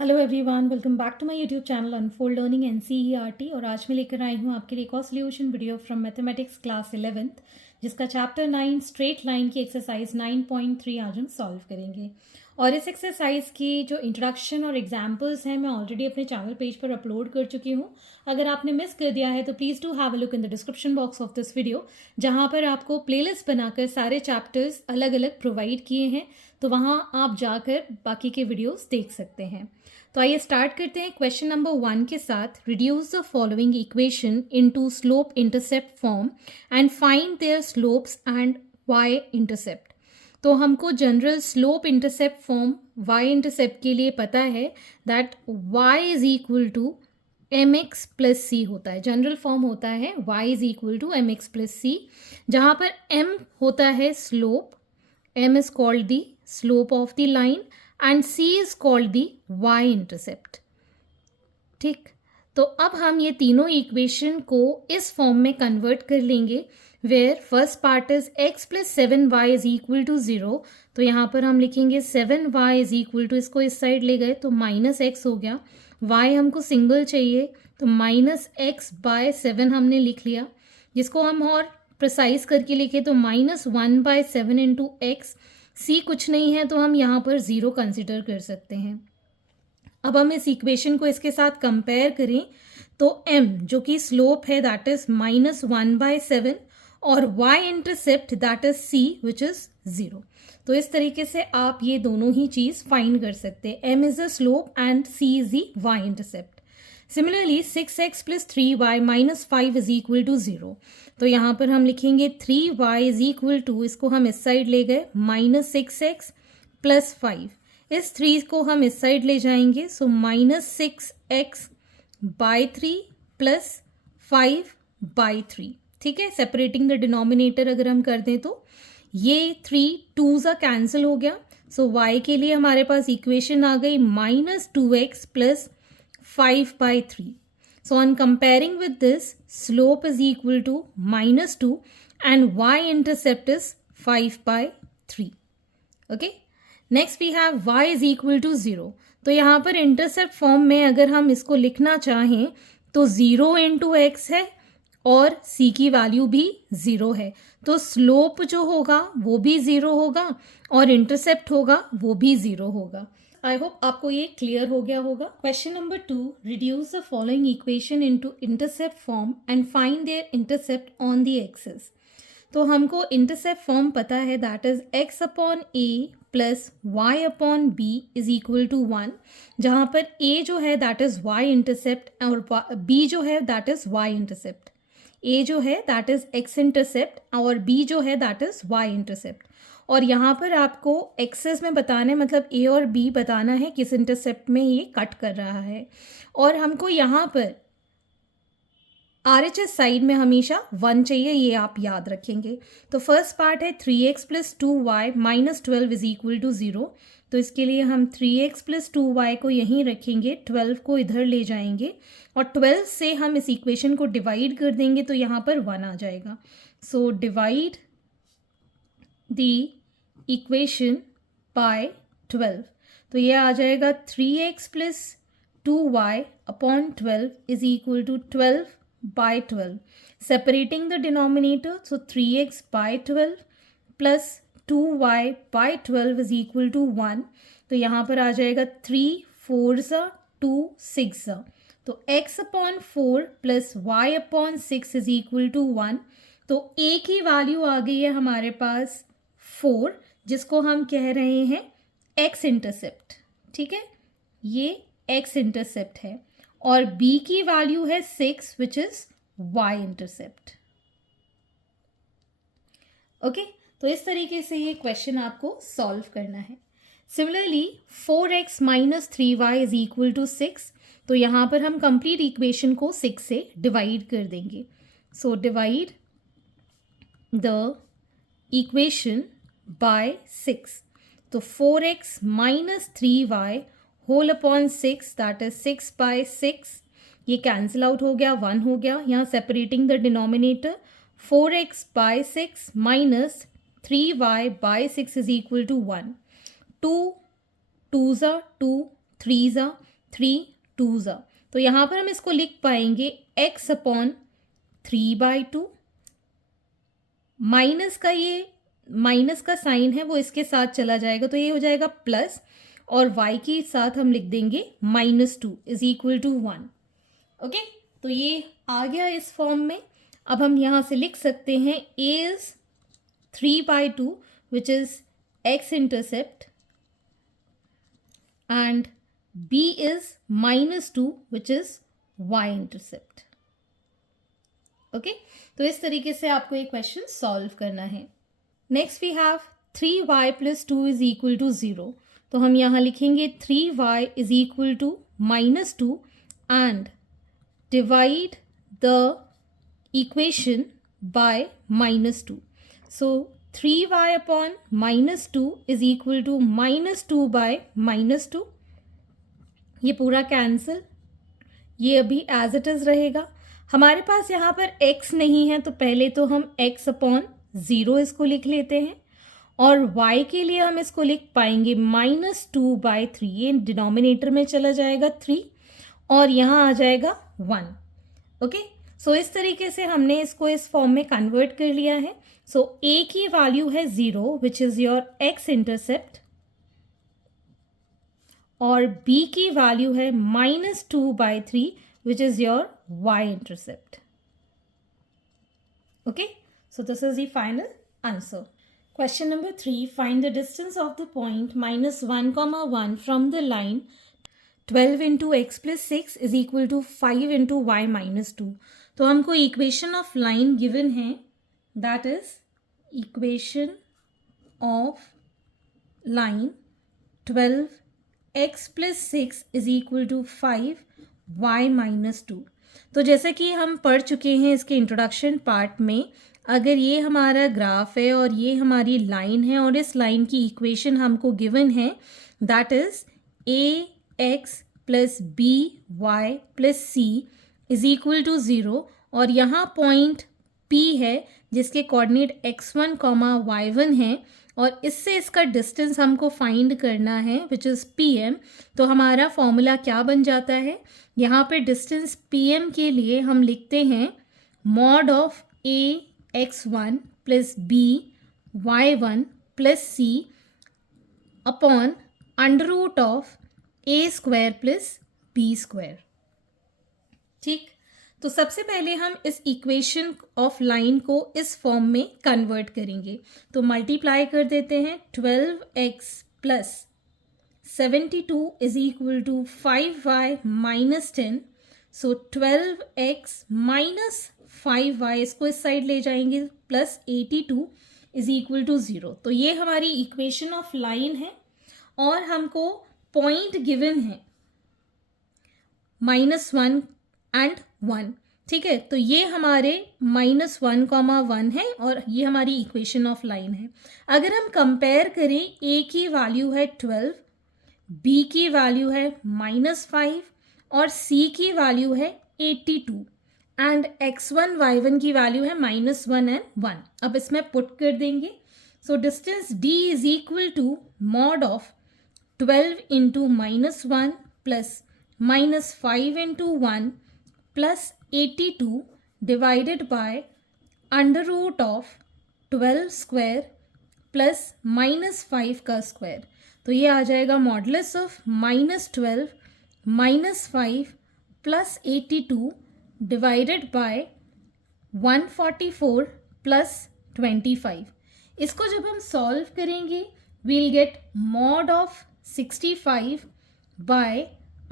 Hello everyone, welcome back to my YouTube channel unfold learning NCERT. और आज मैं लेकर आई हूँ आपके लिए एक और solution video from mathematics class 11th, जिसका चैप्टर 9 स्ट्रेट लाइन की एक्सरसाइज 9.3 आज हम सॉल्व करेंगे। और इस एक्सरसाइज की जो इंट्रोडक्शन और एग्जाम्पल्स हैं मैं ऑलरेडी अपने चैनल पेज पर अपलोड कर चुकी हूँ। अगर आपने मिस कर दिया है तो please do have a look in the description box of this video, जहाँ पर आपको प्लेलिस्ट बनाकर सारे चैप्टर्स अलग अलग प्रोवाइड किए हैं, तो वहाँ आप जाकर बाकी के वीडियोस देख सकते हैं। तो आइए स्टार्ट करते हैं क्वेश्चन नंबर 1 के साथ। Reduce the following equation into slope intercept form and find their slopes and y intercept. तो हमको general slope intercept form y intercept के लिए पता है that y is equal to m x plus c होता है। जनरल फॉर्म होता है y is equal to m x plus c, जहाँ पर एम होता है slope, m is called the slope of the line and c is called the y intercept. ठीक, तो अब हम ये तीनों इक्वेशन को इस फॉर्म में कन्वर्ट कर लेंगे, where first part is x plus 7y is equal to 0। तो यहाँ पर हम लिखेंगे 7y इज इक्वल टू, इसको इस साइड ले गए तो माइनस एक्स हो गया, y हमको सिंगल चाहिए तो माइनस एक्स बाय 7 हमने लिख लिया, जिसको हम और प्रिसाइज करके लिखे तो माइनस 1/7 इंटू एक्स। c कुछ नहीं है तो हम यहाँ पर 0 कंसिडर कर सकते हैं। अब हम इस इक्वेशन को इसके साथ कंपेयर करें तो m जो कि स्लोप है दैट इज -1/7 और y intercept that is c which is 0। तो इस तरीके से आप ये दोनों ही चीज़ फाइंड कर सकते हैं। m is the slope and c is the y intercept. Similarly 6x plus 3y minus 5 is equal to 0। तो यहाँ पर हम लिखेंगे 3y इज इक्वल टू, इसको हम इस साइड ले गए माइनस 6x प्लस 5, इस 3 को हम इस साइड ले जाएंगे so minus 6x by 3 plus 5 by 3। ठीक है, सेपरेटिंग द डिनोमिनेटर अगर हम कर दें तो ये 3 2 सा कैंसिल हो गया। सो y के लिए हमारे पास इक्वेशन आ गई minus 2x plus 5/3. So on comparing with this, slope is equal to -2 and y-intercept is 5/3. Okay. Next we have y is equal to 0. तो यहाँ पर इंटरसेप्ट फॉर्म में अगर हम इसको लिखना चाहें तो 0 इंटू एक्स है और c की वैल्यू भी 0 है, तो स्लोप जो होगा वो भी 0 होगा और इंटरसेप्ट होगा वो भी 0 होगा। आई होप आपको ये क्लियर हो गया होगा। Question number 2, reduce the following equation into intercept form and find their intercept on the axis. तो हमको इंटरसेप्ट फॉर्म पता है that is x upon a plus y upon b is equal to 1, जहाँ पर a जो है that is y intercept और b जो है that is y intercept. a जो है दैट इज x इंटरसेप्ट और b जो है दैट इज y इंटरसेप्ट। और यहाँ पर आपको एक्सेस में बताना है, मतलब ए और बी बताना है किस इंटरसेप्ट में ये कट कर रहा है। और हमको यहाँ पर RHS साइड में हमेशा 1 चाहिए, ये आप याद रखेंगे। तो फर्स्ट पार्ट है 3x plus 2y minus 12 is equal to 0। तो इसके लिए हम 3x प्लस 2y को यहीं रखेंगे, 12 को इधर ले जाएंगे और 12 से हम इस इक्वेशन को डिवाइड कर देंगे तो यहाँ पर 1 आ जाएगा। So divide the equation by 12, तो ये आ जाएगा 3x plus 2y upon 12 is equal to 12 by 12। Separating the denominator, so 3x by 12 plus 2y by 12 is equal to 1। तो यहाँ पर आ जाएगा 3 4 2 6। तो x upon 4 plus y upon 6 is equal to 1। तो a की वैल्यू आ गई है हमारे पास 4, जिसको हम कह रहे हैं x इंटरसेप्ट। ठीक है, ये x इंटरसेप्ट है और b की वैल्यू है 6 which is y intercept. Okay, तो इस तरीके से ये क्वेश्चन आपको सॉल्व करना है। Similarly 4x minus 3y is equal to 6, तो यहाँ पर हम कंप्लीट इक्वेशन को 6 से डिवाइड कर देंगे। So divide the equation by 6, तो 4x minus 3y whole upon 6 that is 6/6, ये कैंसिल आउट हो गया, 1 हो गया। यहाँ separating the denominator, 4x by 6 minus 3y by 6 is equal to 1। 2 2 2 3 3 2 तो यहाँ पर हम इसको लिख पाएंगे x अपॉन 3/2, माइनस का साइन है वो इसके साथ चला जाएगा तो ये हो जाएगा प्लस, और y के साथ हम लिख देंगे -2 इज इक्वल टू 1। ओके, तो ये आ गया इस फॉर्म में। अब हम यहाँ से लिख सकते हैं a is 3/2 which is x intercept and b is -2 which is y intercept. Okay, तो इस तरीके से आपको ये क्वेश्चन सॉल्व करना है। Next we have 3y + 2 is equal to 0। तो हम यहाँ लिखेंगे 3y is equal to -2 and divide the equation by -2। सो 3y upon -2 is equal to -2/-2। ये पूरा कैंसिल, ये अभी एज इट इज़ रहेगा। हमारे पास यहाँ पर x नहीं है तो पहले तो हम x अपॉन 0 इसको लिख लेते हैं, और y के लिए हम इसको लिख पाएंगे -2/3। ये डिनोमिनेटर में चला जाएगा 3 और यहाँ आ जाएगा 1। ओके, सो इस तरीके से हमने इसको इस फॉर्म में कन्वर्ट कर लिया है। सो a की वैल्यू है 0 which is your x intercept, और b की वैल्यू है -2/3 which is your y-intercept. Okay, so this is the final answer. Question number 3, find the distance of the point -1, from the line 12 into x plus 6 is equal to 5 into y minus 2. तो हमको equation of line given है, that is equation of line 12x plus 6 is equal to 5 y minus 2। तो जैसे कि हम पढ़ चुके हैं इसके इंट्रोडक्शन पार्ट में, अगर ये हमारा ग्राफ है और ये हमारी लाइन है और इस लाइन की इक्वेशन हमको गिवन है, that is ax plus by plus c is equal to 0, और यहाँ पॉइंट P है जिसके कोऑर्डिनेट x1, y1 है, और इससे इसका डिस्टेंस हमको फाइंड करना है विच इज़ pm। तो हमारा फॉर्मूला क्या बन जाता है, यहाँ पे डिस्टेंस pm के लिए हम लिखते हैं mod of a x1 plus b y1 plus c upon under root of a square plus b square. ठीक, तो सबसे पहले हम इस इक्वेशन ऑफ लाइन को इस फॉर्म में कन्वर्ट करेंगे। तो मल्टीप्लाई कर देते हैं, 12x plus 72 is equal to 5y minus 10। So 12x minus 5y, इसको इस साइड ले जाएंगे, प्लस 82 इज इक्वल टू 0। तो ये हमारी इक्वेशन ऑफ लाइन है और हमको पॉइंट गिवन है -1 एंड 1। ठीक है, तो ये हमारे -1, 1 है और ये हमारी इक्वेशन ऑफ लाइन है। अगर हम कंपेयर करें, a की वैल्यू है 12, b की वैल्यू है -5 और c की वैल्यू है 82 एंड x1, y1 की वैल्यू है -1 एंड 1। अब इसमें पुट कर देंगे। So distance d is equal to mod of 12 into -1 plus -5 into 1 plus 82 divided by under root of 12 square plus -5 का स्क्वायर। तो ये आ जाएगा modulus of -12 -5 plus 82 divided by 144 plus 25। इसको जब हम सॉल्व करेंगे, we'll get mod of 65 by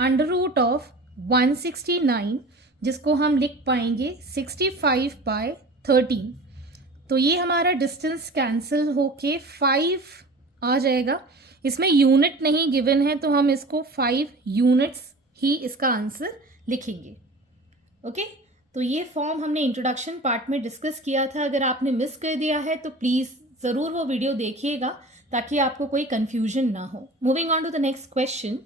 under root of 169, जिसको हम लिख पाएंगे 65/13। तो ये हमारा डिस्टेंस कैंसिल होके 5 आ जाएगा। इसमें यूनिट नहीं गिवन है तो हम इसको 5 यूनिट्स ही इसका आंसर लिखेंगे। ओके, तो ये फॉर्म हमने इंट्रोडक्शन पार्ट में डिस्कस किया था। अगर आपने मिस कर दिया है तो प्लीज़ ज़रूर वो वीडियो देखिएगा ताकि आपको कोई कन्फ्यूजन ना हो। Moving on to the next question.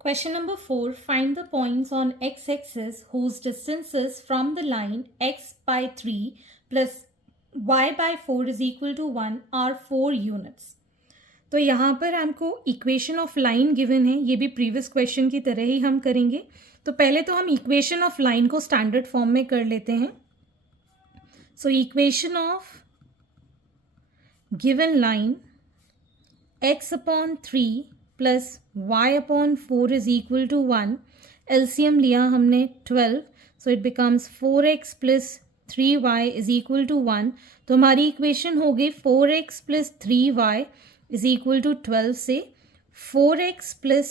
Question number 4, find the points on x-axis whose distances from the line x by 3 plus y by 4 is equal to 1 are 4 units. तो यहाँ पर हमको इक्वेशन ऑफ लाइन गिवन है, ये भी previous question की तरह ही हम करेंगे। तो पहले तो हम इक्वेशन ऑफ लाइन को स्टैंडर्ड फॉर्म में कर लेते हैं। सो equation of given line x/3 plus y/4 is equal to 1। LCM लिया हमने 12, so it becomes 4x plus 3y is equal to 1। तो हमारी इक्वेशन होगी 4x plus 3y is equal to 12 से 4x plus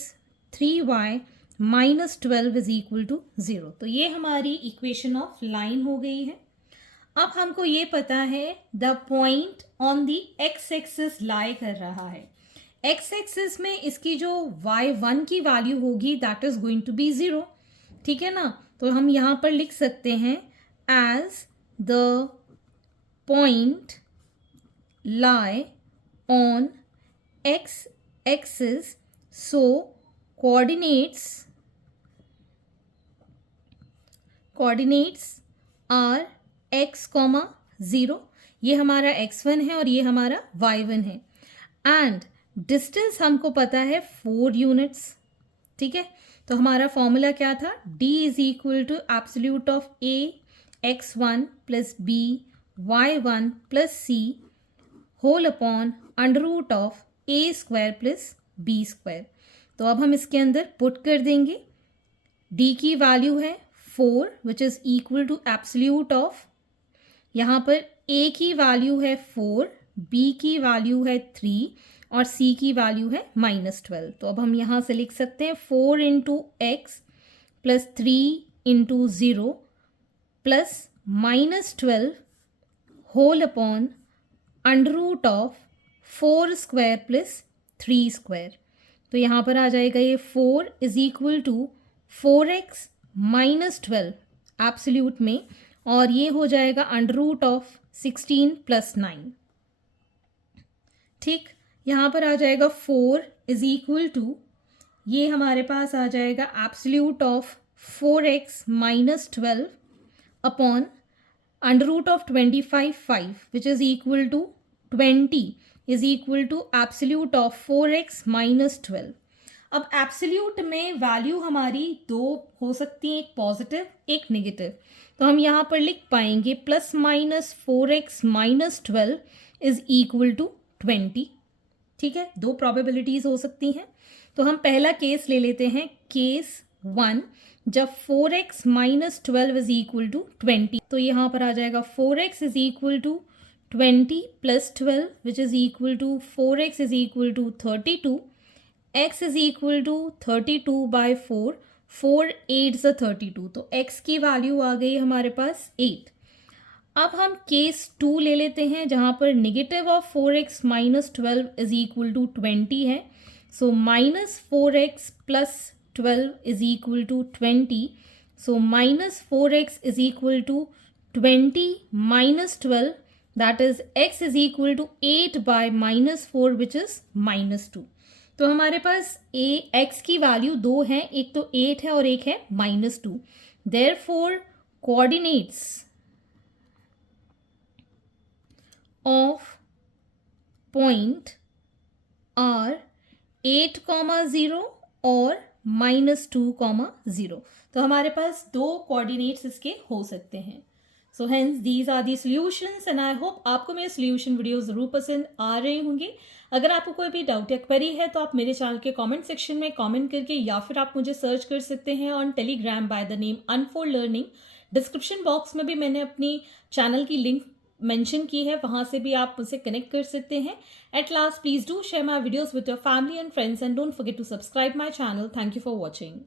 3y minus 12 is equal to 0। तो ये हमारी equation of line हो गई है। अब हमको ये पता है the point on the x axis लाई कर रहा है। एक्स एक्सिस में इसकी जो y1 की वैल्यू होगी that is going to be 0, ठीक है ना। तो हम यहाँ पर लिख सकते हैं as the point lie on x axis, so coordinates are x, 0। ये हमारा x1 है और ये हमारा y1 है। एंड डिस्टेंस हमको पता है 4 यूनिट्स, ठीक है। तो हमारा फॉर्मूला क्या था, d is equal to absolute of a x1 plus b y1 plus c whole upon under root of a square plus b square. तो अब हम इसके अंदर पुट कर देंगे। d की वैल्यू है 4 which is equal to absolute of, यहाँ पर a की वैल्यू है 4, b की वैल्यू है 3 और c की वैल्यू है -12। तो अब हम यहाँ से लिख सकते हैं 4 into x plus 3 into 0 plus -12 whole upon under root of 4 square plus 3 square. तो यहाँ पर आ जाएगा ये 4 is equal to 4x minus 12 absolute में, और ये हो जाएगा अंडर रूट ऑफ 16 प्लस 9, ठीक। यहाँ पर आ जाएगा 4 इज इक्वल टू, ये हमारे पास आ जाएगा absolute of 4x minus 12 upon under root of 25 which is equal to 20 is equal to absolute of 4x minus 12। अब एब्सोल्यूट में वैल्यू हमारी दो हो सकती है, एक पॉजिटिव एक नेगेटिव। तो हम यहाँ पर लिख पाएंगे plus minus 4x minus 12 is equal to 20, ठीक है। दो प्रोबेबिलिटीज हो सकती हैं। तो हम पहला केस ले लेते हैं, केस 1, जब 4x minus 12 is equal to 20। तो यहाँ पर आ जाएगा 4x is equal to 20 plus 12 which is equal to 4x is equal to 32, x is equal to 32 by 4, 4 8 32। तो x की वैल्यू आ गई हमारे पास 8। अब हम केस 2 ले लेते हैं जहाँ पर negative of 4x minus 12 is equal to 20 है। So minus 4x plus 12 is equal to 20। So minus 4x is equal to 20 minus 12, that is x is equal to 8 by minus 4 which is -2। तो हमारे पास x की value 2 है, एक तो 8 है और एक है -2। therefore coordinates of point are 8, 0 और -2, 0। तो हमारे पास दो कोऑर्डिनेट्स इसके हो सकते हैं। So hence these are the solutions and I hope आपको मेरे सॉल्यूशन वीडियो ज़रूर पसंद आ रहे होंगे। अगर आपको कोई भी डाउट या क्वेरी है तो आप मेरे चैनल के कमेंट सेक्शन में कमेंट करके, या फिर आप मुझे सर्च कर सकते हैं on Telegram by the name unfold learning. Description box में भी मैंने अपनी चैनल की लिंक मेंशन की है, वहाँ से भी आप मुझसे कनेक्ट कर सकते हैं। At last please do share my videos with your family and friends and don't forget to subscribe my channel. Thank you for watching.